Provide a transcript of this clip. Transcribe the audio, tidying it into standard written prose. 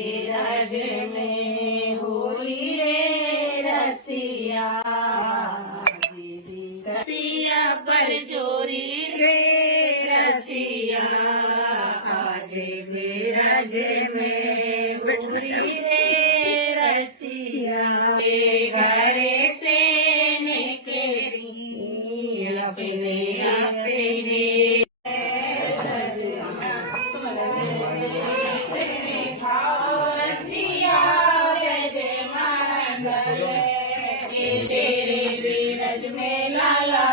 रज में होली रे रसिया, रसिया पर चोरी रे रसिया, आज रज में होली रे रसिया, घरे से निकली अपने अपने तेरे बीरज में लाला